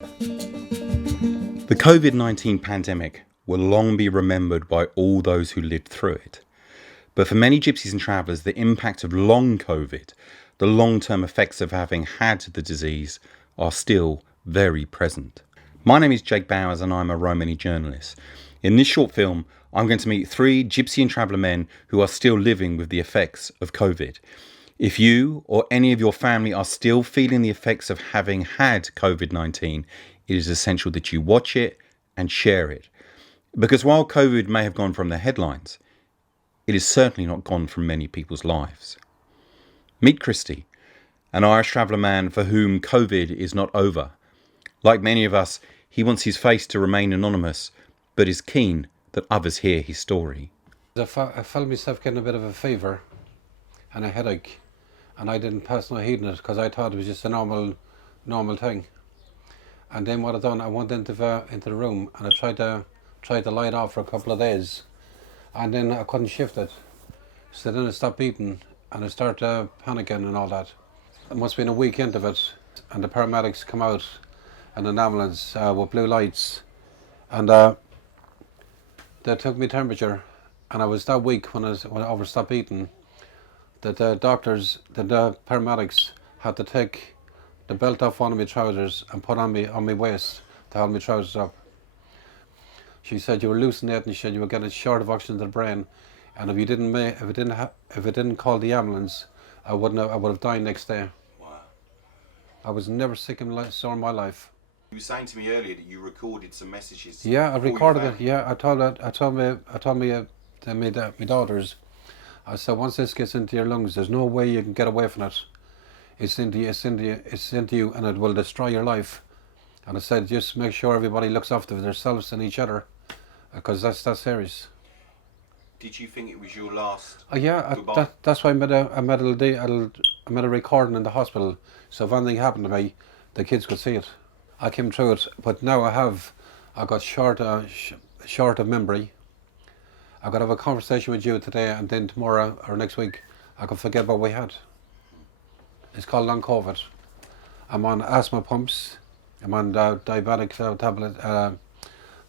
The COVID-19 pandemic will long be remembered by all those who lived through it. But for many gypsies and travellers, the impact of long COVID, the long-term effects of having had the disease, are still very present. My name is Jake Bowers and I'm a Romany journalist. In this short film, I'm going to meet 3 Gypsy and Traveller men who are still living with the effects of COVID. If you or any of your family are still feeling the effects of having had COVID-19, it is essential that you watch it and share it. Because while COVID may have gone from the headlines, it is certainly not gone from many people's lives. Meet Christy, an Irish traveller man for whom COVID is not over. Like many of us, he wants his face to remain anonymous, but is keen that others hear his story. I felt myself getting a bit of a fever and a headache, and I didn't pass no heed in it because I thought it was just a normal thing. And then what I done, I went into the room and I tried to lie it off for a couple of days, and then I couldn't shift it. So then I stopped eating and I started panicking and all that. It must have been a week into it, and the paramedics come out and an ambulance with blue lights, and they took my temperature, and I was that weak when I overstopped eating that the paramedics had to take the belt off one of my trousers and put on my waist to hold my trousers up. She said you were hallucinating. She said you were getting short of oxygen to the brain, and if it didn't call the ambulance, I would have died next day. Wow. I was never sick in my life. You were saying to me earlier that you recorded some messages. Yeah, I recorded it. Yeah, I told my daughters. I said, once this gets into your lungs, there's no way you can get away from it. It's into you, and it will destroy your life. And I said, just make sure everybody looks after themselves and each other, because that's serious. Did you think it was your last? That's why I made a recording in the hospital, so if anything happened to me, the kids could see it. I came through it, but now I got short of memory. I've got to have a conversation with you today, and then tomorrow or next week, I can forget what we had. It's called long COVID. I'm on asthma pumps. I'm on diabetic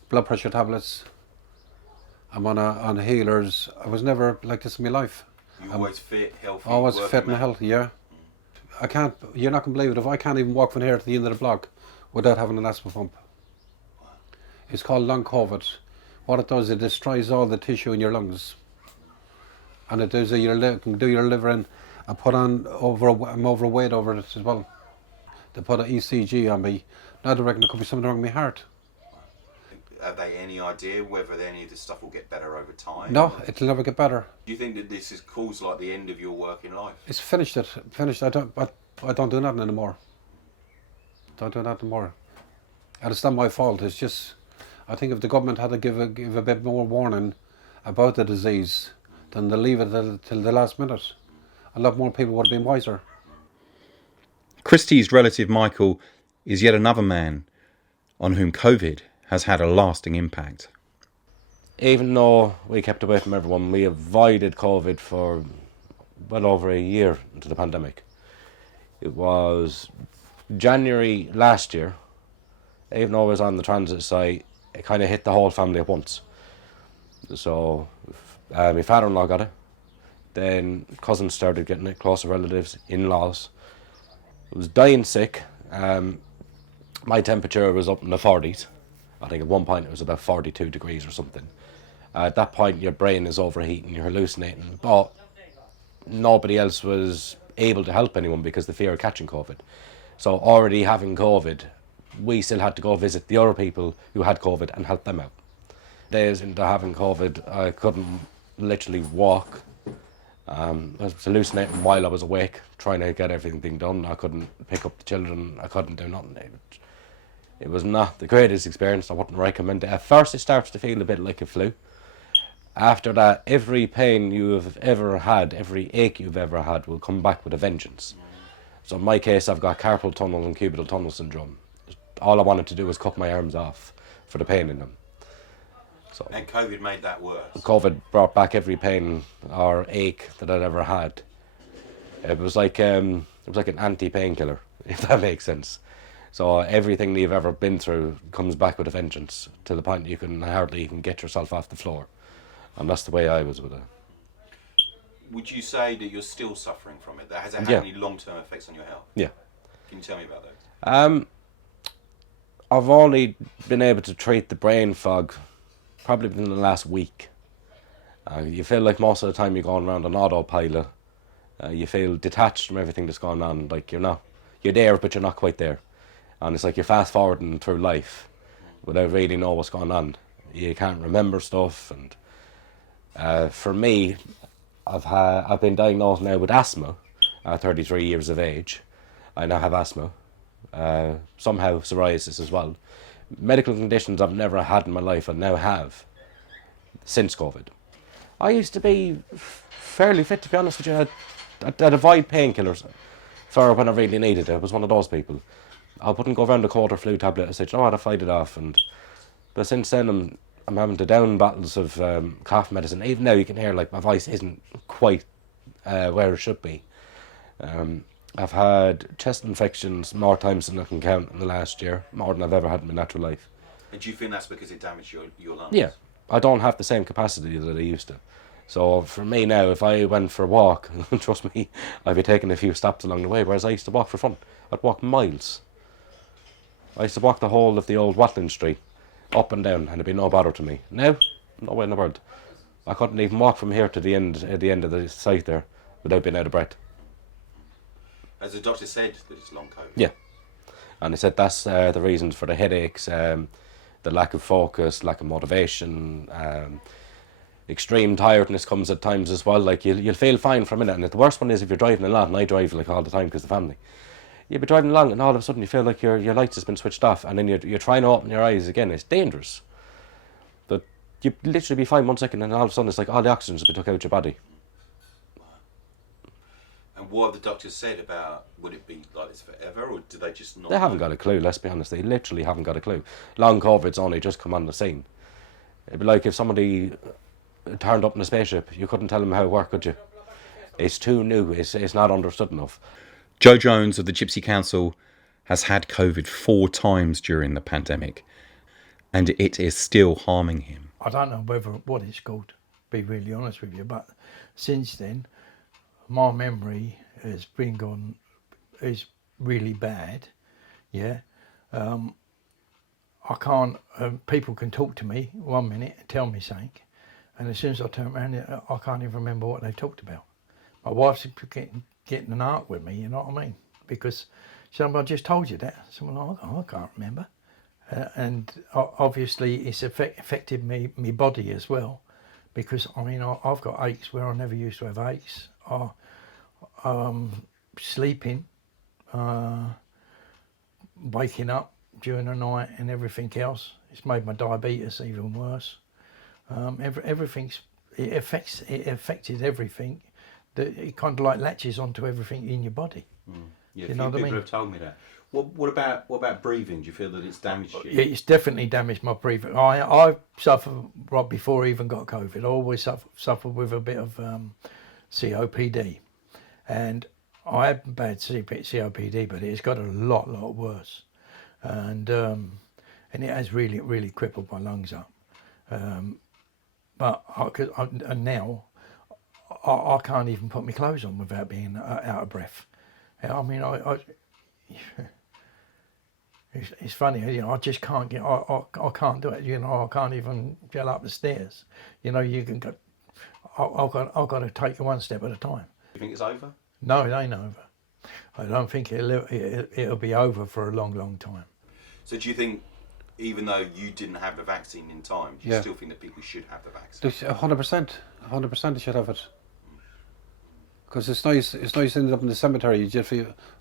blood pressure tablets. I'm on healers. I was never like this in my life. You always fit, healthy. Always fit and healthy, yeah. You're not going to believe it, if I can't even walk from here to the end of the block without having an asthma pump. It's called long COVID. What it does, it destroys all the tissue in your lungs. And it does can do your liver in. I'm overweight over it as well. They put an ECG on me. Now they reckon there could be something wrong with my heart. Have they any idea whether any of this stuff will get better over time? No, it'll never get better. Do you think that this has caused like the end of your working life? It's finished. I don't do nothing anymore. Don't do that anymore. And it's not my fault. It's just, I think if the government had to give a bit more warning about the disease, then they leave it till the last minute. A lot more people would have been wiser. Christy's relative Michael is yet another man on whom COVID has had a lasting impact. Even though we kept away from everyone, we avoided COVID for well over a year into the pandemic. It was January last year. Even though I was on the transit site, it kind of hit the whole family at once. So my father-in-law got it. Then cousins started getting it, closer relatives, in-laws. I was dying sick. My temperature was up in the 40s. I think at one point it was about 42 degrees or something. At that point your brain is overheating, you're hallucinating, but nobody else was able to help anyone because the fear of catching COVID. So already having COVID, we still had to go visit the other people who had COVID and help them out. Days into having COVID, I couldn't literally walk. I was hallucinating while I was awake, trying to get everything done. I couldn't pick up the children, I couldn't do nothing. It was not the greatest experience. I wouldn't recommend it. At first it starts to feel a bit like a flu. After that, every pain you have ever had, every ache you've ever had will come back with a vengeance. So in my case, I've got carpal tunnel and cubital tunnel syndrome. All I wanted to do was cut my arms off for the pain in them. So, and COVID made that worse? COVID brought back every pain or ache that I'd ever had. It was like an anti-painkiller, if that makes sense. So everything that you've ever been through comes back with a vengeance, to the point you can hardly even get yourself off the floor. And that's the way I was with it. Would you say that you're still suffering from it? Has it had Yeah. any long-term effects on your health? Yeah. Can you tell me about those? I've only been able to treat the brain fog probably within the last week. You feel like most of the time you're going around on autopilot. You feel detached from everything that's going on. Like you're there, but you're not quite there. And it's like you're fast forwarding through life without really know what's going on. You can't remember stuff. And for me, I've been diagnosed now with asthma at 33 years of age. I now have asthma. Somehow psoriasis as well. Medical conditions I've never had in my life and now have since COVID. I used to be fairly fit, to be honest with you. I'd avoid painkillers for when I really needed it. I was one of those people. I wouldn't go around a cold or flu tablet. I said, you know what, I'll fight it off. But since then, I'm having to down battles of cough medicine. Even now, you can hear like my voice isn't quite where it should be. I've had chest infections more times than I can count in the last year, more than I've ever had in my natural life. And do you think that's because it damaged your lungs? Yeah, I don't have the same capacity that I used to. So for me now, if I went for a walk, trust me, I'd be taking a few steps along the way, whereas I used to walk for fun. I'd walk miles. I used to walk the whole of the old Watling Street, up and down, and it'd be no bother to me. Now, no way in the world. I couldn't even walk from here to the end of the site there without being out of breath. As the doctor said, that it's long COVID. Yeah. And they said that's the reasons for the headaches, the lack of focus, lack of motivation, extreme tiredness comes at times as well. Like you'll feel fine for a minute, and the worst one is if you're driving a lot, and I drive like all the time because of the family. You'll be driving along and all of a sudden you feel like your lights has been switched off, and then you're trying to open your eyes again. It's dangerous. But you literally be fine 1 second and all of a sudden it's like all the oxygen's been took out your body. And what have the doctors said about, would it be like this forever, or do they just not? They haven't got a clue, let's be honest. They literally haven't got a clue. Long COVID's only just come on the scene. It'd be like if somebody turned up in a spaceship, you couldn't tell them how it worked, could you? It's too new, it's not understood enough. Joe Jones of the Gypsy Council has had COVID 4 times during the pandemic, and it is still harming him. I don't know what it's called, to be really honest with you, but since then, my memory is really bad. Yeah, I can't. People can talk to me 1 minute and tell me something, and as soon as I turn around, I can't even remember what they talked about. My wife's getting an arc with me, you know what I mean? Because somebody just told you that. Someone, I can't remember, and obviously it's affected me body as well, because I mean I've got aches where I never used to have aches. Sleeping, waking up during the night and everything else. It's made my diabetes even worse. It affected everything. It kind of like latches onto everything in your body. Yeah, you know what I mean? People have told me that. What about breathing? Do you feel that it's damaged you? It's definitely damaged my breathing. I suffered right before I even got COVID. I always suffered with a bit of COPD, and I had bad COPD, but it's got a lot worse, and it has really crippled my lungs up. But now I can't even put my clothes on without being out of breath. I mean, it's funny, you know. I just can't get. I can't do it. You know, I can't even get up the stairs. You know, you can go. I've got to take it one step at a time. You think it's over? No, it ain't over. I don't think it'll be over for a long time. So do you think, even though you didn't have the vaccine in time, do you still think that people should have the vaccine? 100% they should have it. Because it's nice ending up in the cemetery just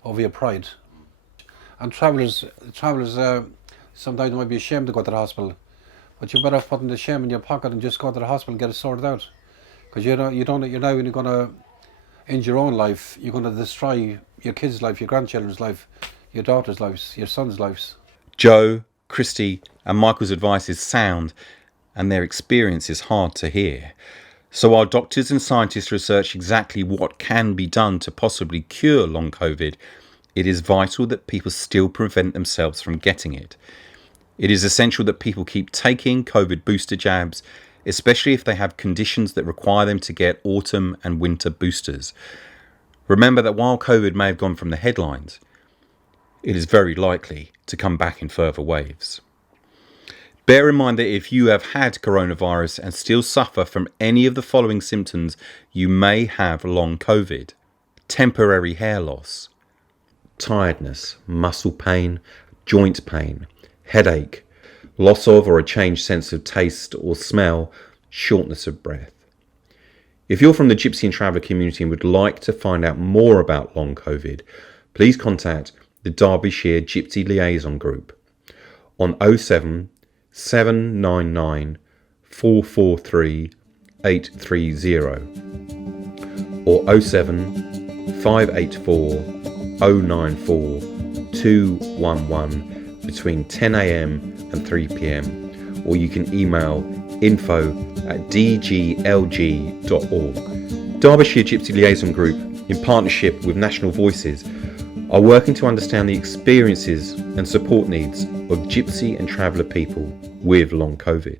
over your pride. And travellers, sometimes might be ashamed to go to the hospital, but you're better off putting the shame in your pocket and just go to the hospital and get it sorted out. Because you're now going to end your own life. You're going to destroy your kids' life, your grandchildren's life, your daughter's lives, your son's lives. Joe, Christy and Michael's advice is sound, and their experience is hard to hear. So while doctors and scientists research exactly what can be done to possibly cure long COVID, it is vital that people still prevent themselves from getting it. It is essential that people keep taking COVID booster jabs, especially if they have conditions that require them to get autumn and winter boosters. Remember that while COVID may have gone from the headlines, it is very likely to come back in further waves. Bear in mind that if you have had coronavirus and still suffer from any of the following symptoms, you may have long COVID. Temporary hair loss, tiredness, muscle pain, joint pain, headache, loss of or a changed sense of taste or smell, shortness of breath. If you're from the Gypsy and Traveller community and would like to find out more about long COVID, please contact the Derbyshire Gypsy Liaison group on 07 799 443 830 or 07 584 094 211 between 10 a.m. and 3 p.m, or you can email info@dglg.org. Derbyshire Gypsy Liaison Group, in partnership with National Voices, are working to understand the experiences and support needs of Gypsy and Traveller people with long COVID.